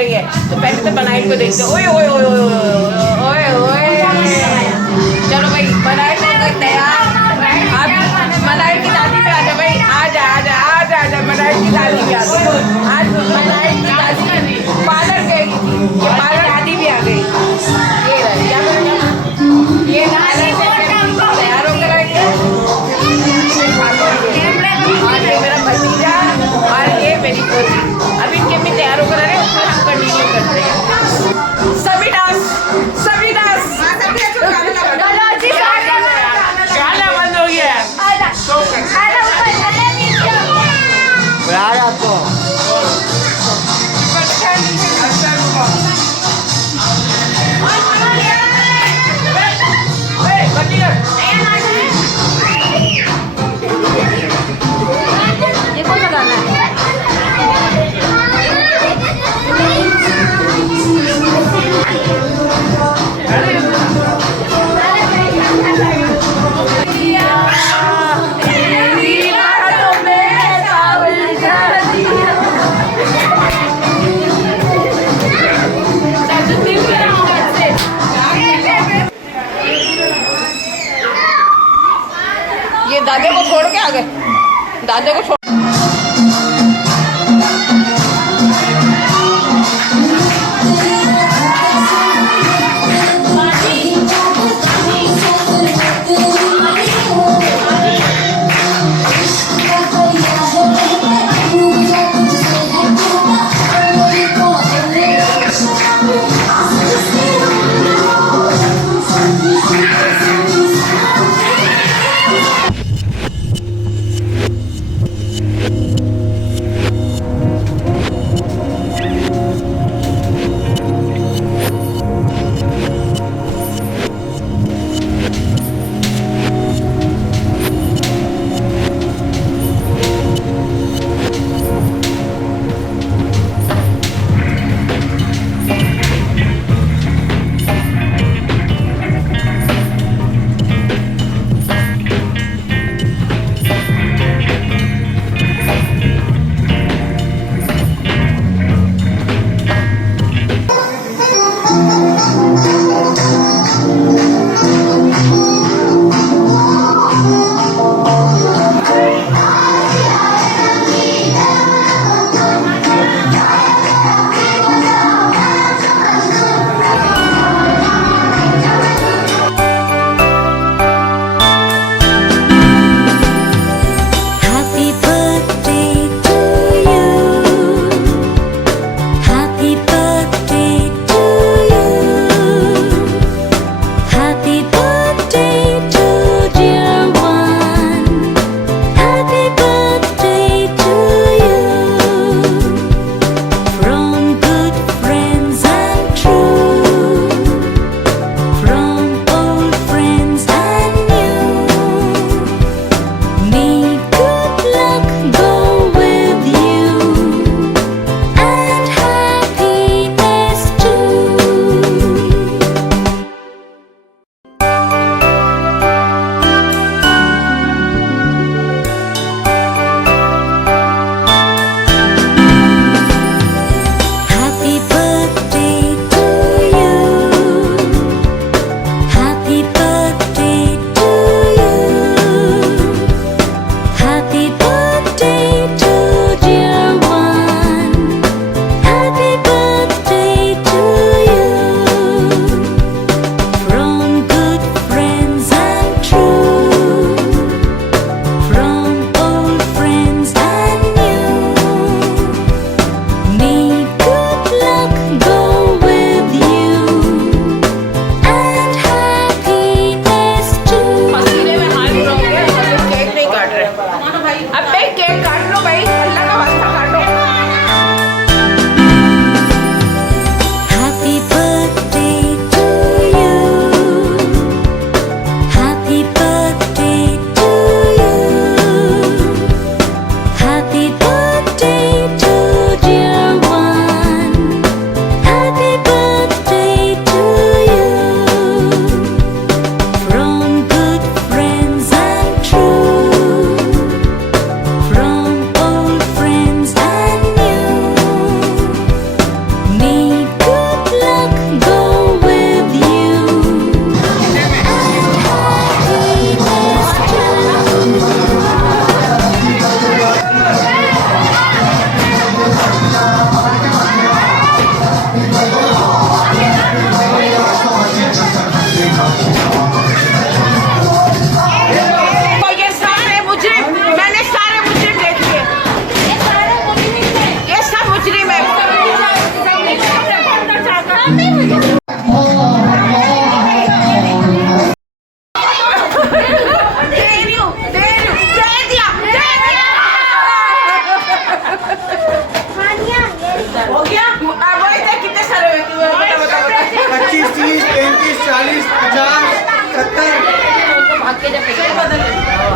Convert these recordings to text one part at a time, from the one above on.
रही है, तो पहले तो बनाई को देखते। ओए ओए ओए ओए ओए ओए, चलो भाई बनाई हो गई तैयार। अब मलाई की दादी पे आजा भाई, आजा आजा आजा आजा, मलाई की दादी भी आ गई। आज मलाई की दादी पार्लर गई थी, ये पार्लर दादी भी आ गई। ये रही, ये तैयार होकर आई है। और ये मेरा भतीजा और ये मेरी पोती, अब इनके भी तैयार होकर आ रहे हैं, उसमें हम कंटिन्यू करते हैं। सभी डांस, सभी डांस। गाना बंद हो गया। आपको ये कौन सा गाना है? ये दादे को छोड़ के आ गए, दादे को छोड़।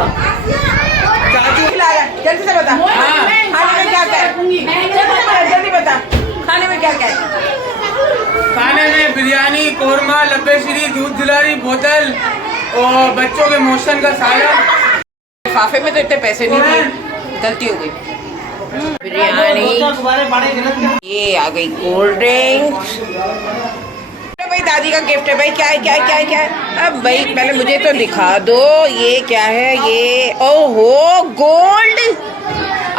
चाचू खिलाया, जल्दी से बता। खाने में क्या क्या है? जल्दी बता, खाने में क्या क्या है? खाने में बिरयानी, कोरमा, लपेश्री, दूध दिलारी बोतल और बच्चों के मोशन का सालन। लिफाफे में तो इतने पैसे नहीं थे, गलती हो गई। बिरयानी, ये आ गई कोल्ड ड्रिंक्स। भाई दादी का गिफ्ट है भाई। क्या है क्या है क्या है क्या है? अब भाई पहले मुझे तो दिखा दो, ये क्या है? ये ओहो गोल्ड,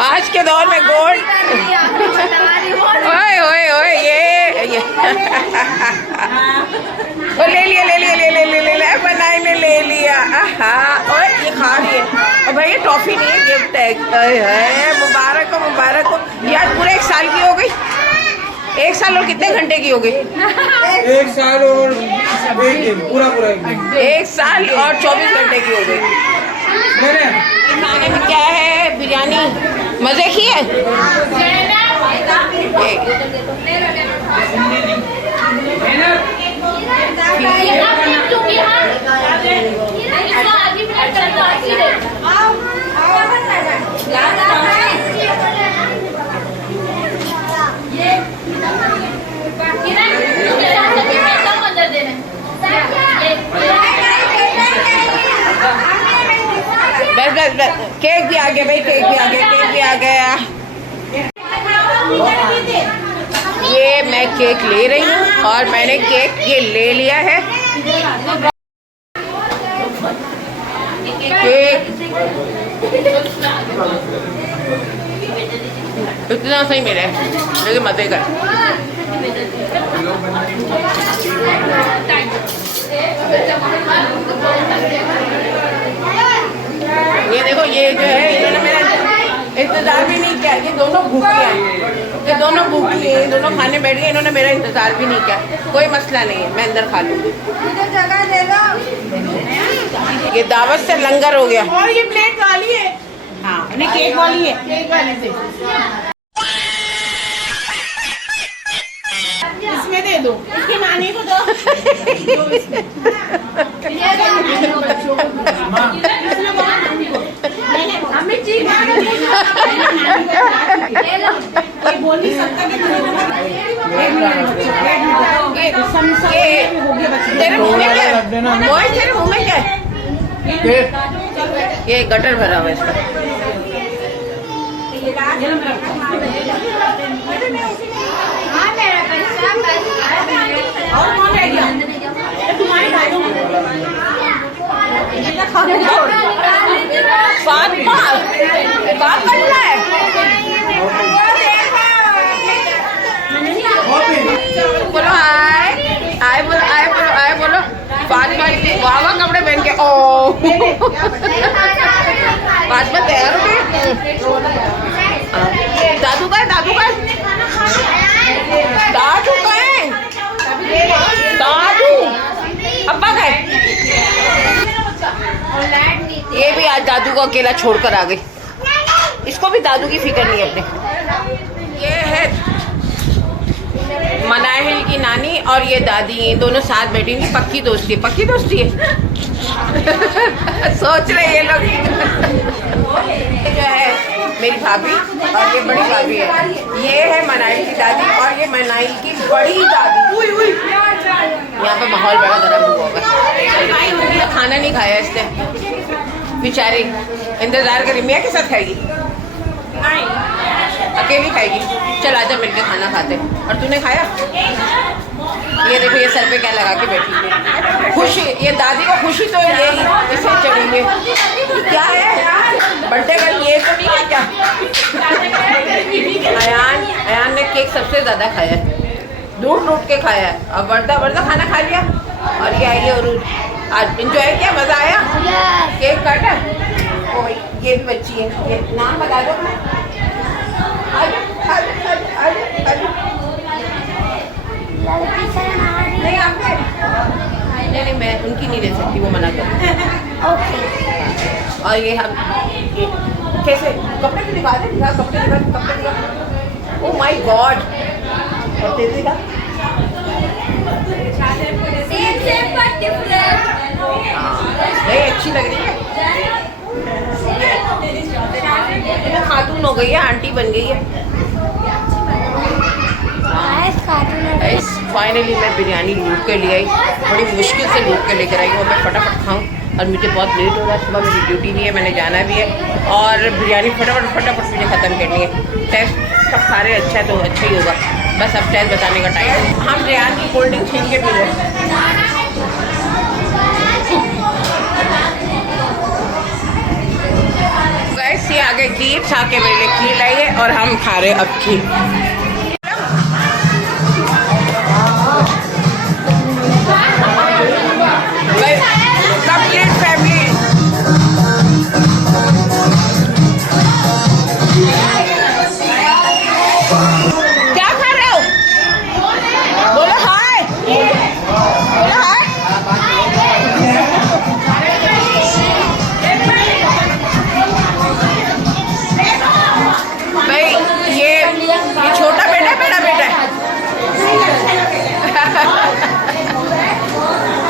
आज के दौर में गोल्ड। ओए ओए ओए ये ओ ले लिया ले लिया ले ले ले ले ले बनाई ने ले लिया। ओए ये खा रही है। और भाई ये टॉफी नहीं है, गिफ्ट है। मुबारक हो मुबारक हो यार, पूरे 1 साल की हो गई। 1 साल और कितने घंटे की हो गई? 1 साल और 1 दिन, पूरा पूरा 1 दिन। 1 साल और 24 घंटे की हो गई। खाने में क्या है? बिरयानी। मजे की है? बस बस बस, केक भी आ गया भाई, केक भी आ गया, केक भी आ गया। ये मैं केक ले रही हूँ और मैंने केक ये ले लिया है। केक इतना सही मिला है, लेकिन मजे का। ये देखो, ये जो है इन्होंने मेरा इंतजार भी नहीं किया। ये दोनों भूखे हैं, ये दोनों भूखी हैं, दोनों खाने बैठ गए। इन्होंने मेरा इंतजार भी नहीं किया। कोई मसला नहीं है, मैं अंदर खा लूँगी। ये दावत से लंगर हो गया। और ये प्लेट वाली है। हाँ, नहीं केक वाली है, केक वाली से। इसमें दे दो, इसकी नानी को दो। हमें चीज कोई बोल नहीं सकता कि तेरे मुंह में क्या है? मोहित तेरे मुंह में क्या है? ये गटर भरा हुआ है इसका। और कौन रह गया? तुम्हारी फातिमा, बात करना है। बोलो हाय, आए बोलो, आए बोलो, आए बोलो। फातिमा वाह वाह कपड़े पहन के। ओ फातिमा तैयार हो गई। दादू का है, दादू का है, दादू का है, दादू अब्बा का है। ये भी आज दादू को अकेला छोड़कर आ गई। इसको भी दादू की फिक्र नहीं है अपने। ये है मनाहिल की नानी और ये दादी, ये दोनों साथ बैठेंगी। पक्की दोस्ती है, पक्की दोस्ती है। सोच रहे ये लोग। ये जो है मेरी भाभी और ये बड़ी भाभी है। ये है मनाहिल की दादी और ये मनाहिल की बड़ी दादी। यहाँ पे माहौल बड़ा गर्म हुआ होगा। खाना नहीं खाया इसने, बेचारी इंतजार करी। मियाँ के साथ खाएगी? अकेली खाएगी? चल आजा मिलके खाना खाते। और तूने खाया? ये देखो, ये सर पे क्या लगा के बैठी है। खुशी, ये दादी को खुशी तो ये इसे चढ़ी है। क्या है बर्थडे का? ये तो नहीं है क्या? अयान ने केक सबसे ज्यादा खाया है, लूट लूट के खाया है। और वर्दा खाना खा लिया। और ये आई और आज इंजॉय किया, मजा आया। केक काटा। ओ ये भी बच्ची है। ये नाम बता दो। नहीं आपके नहीं, मैं उनकी नहीं ले सकती, वो मना कर। ओके। और ये हम ये कैसे कपड़े भी दिखा दे, दिखा कपड़े, दिखा कपड़े, दिखा। Oh my God. और तेरे दिखा। नहीं अच्छी लग रही है। गई है, आंटी बन गई है। फाइनली मैं बिरयानी लूट के ले आई, बड़ी मुश्किल से लूट के लेकर आई हूँ। मैं फटाफट खाऊँ और मुझे बहुत लेट हो रहा है, सुबह मेरी ड्यूटी भी है, मैंने जाना भी है और बिरयानी फटाफट मुझे ख़त्म करनी है। टेस्ट सब खा रहे अच्छा है तो अच्छा ही होगा, बस अब टेस्ट बताने का टाइम है। हम रेहान की कोल्ड ड्रिंक छीन के पी रहे हैं। ये आगे खीर खा के मेरे लिए खीर लाई है और हम खा रहे अब खीर। Complete family. क्या खा रहे हो? बोलो हाय, बोलो हाय। भाई ये छोटा बेटा है, बड़ा बेटा है।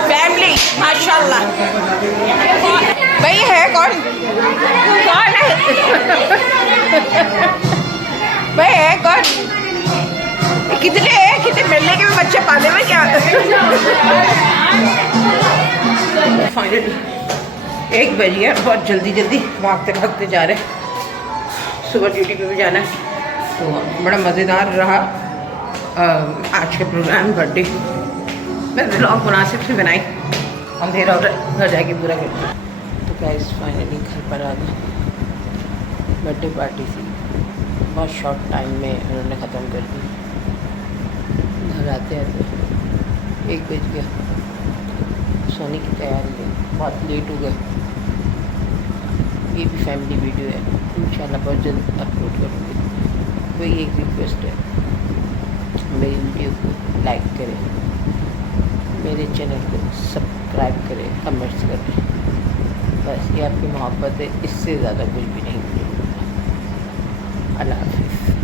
फैमिली माशाल्लाह। भाई है कौन है? भाई है कौन? कितने मिलने के भी बच्चे पाले हुए क्या? फाइनली 1 बज गया, बहुत जल्दी भागते जा रहे हैं, सुबह ड्यूटी पे भी जाना है। तो बड़ा मज़ेदार रहा आज का प्रोग्राम, बर्थडे। मैं व्लॉग मुनासिब से बनाई, अंधेरा हो रहा है, घर जाके पूरा करती। तो गाइस फाइनली घर पर आ गए। बर्थडे पार्टी थी, बहुत शॉर्ट टाइम में उन्होंने ख़त्म कर दी। घर आते 1 बज गया, सोने की तैयारी है, बहुत लेट हो गए। ये भी फैमिली वीडियो है, इंशाल्लाह बहुत जल्द अपलोड करूँगी। वही एक रिक्वेस्ट है, मेरी वीडियो को लाइक करें, मेरे चैनल को सब्सक्राइब करें, कमेंट्स करें। बस ये आपकी मोहब्बत है, इससे ज़्यादा कुछ भी नहीं। अल्लाह हाफ़िज़।